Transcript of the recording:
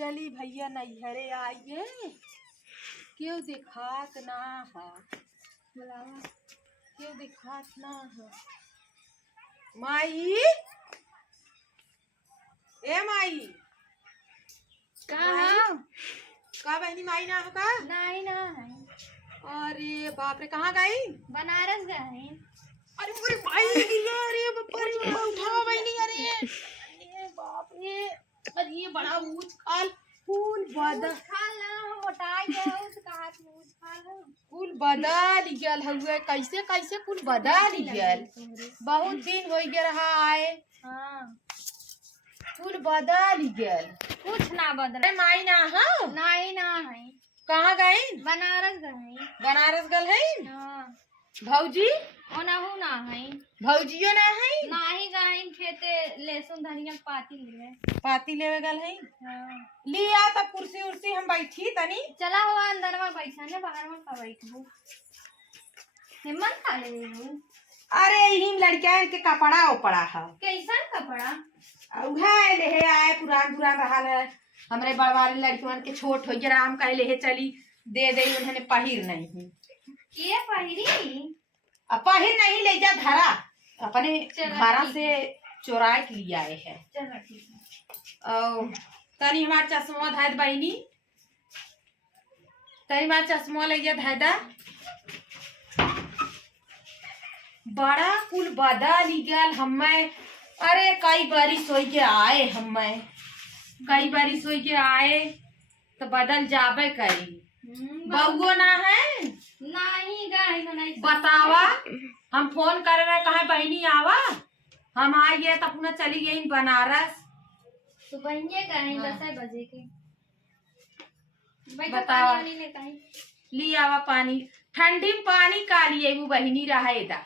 चली भैया नैहरे आइए, क्यों दिखात ना है, बुलावा क्यों दिखात ना है। माई, ए माई का बहनी माई ना है का? नहीं ना है। अरे बाप रे, कहाँ गई? बनारस गए। अरे पूरी भाई, अरे बाप रे, उठाओ बहनी। अरे बाप रे, अरे ये बड़ा ऊंच खाल फूल बदल मोटा गया उसका हाथ में फूल बदल गया हुए, कैसे कैसे फूल बदल गया। बहुत दिन हो गया रहा आए। हाँ फूल बदल गया, कुछ ना बदल। माई ना हाँ नहीं ना है। कहाँ गई? बनारस गए। बनारस गल है। हाँ भौजी ओनहु ना है। भौजियो ना है। नाही गए खेते लहसुन धनिया पाती ले पाती लेवे गल है। हाँ। लिया तब कुर्सी उर्सी हम बैठी तनी। चला हुआ अंदर में बैठा ने बाहर में का बैठू हिम्मत खा ले। अरे इन लड़कियां के कपड़ा उपड़ा है। कैसा कपड़ा? उहे लेहे आए, पुरान पुरान रहा है। हमरे बड़वारी लड़कियों के छोट हो गया, हम कहे लेहे चली दे दे, उन्होंने पहिर नहीं। ये पहिरी अब पहिर नहीं ले जा धरा, अपने चलो घरा ठीक से चोरा के लिए आए हैं। चलो ठीक है। और तनी हमार चश्मा धाय बहनी, तनी हमार चश्मा ले जा धाय दा। बड़ा कुल बदल गल हमें। अरे कई बारी सोई के आए, हमें कई बारी सोई के आए तो बदल जाबे करी। बउओ ना है। नहीं गए तो नहीं बतावा, हम फोन कर रहे कहा बहनी आवा, हम आ गए तब पुनः चली गई बनारस। तो बहनिए गए हाँ। 10 बजे के। बतावा। पानी ले कहीं ली आवा पानी, ठंडी पानी का लिए वो बहनी रहे दा।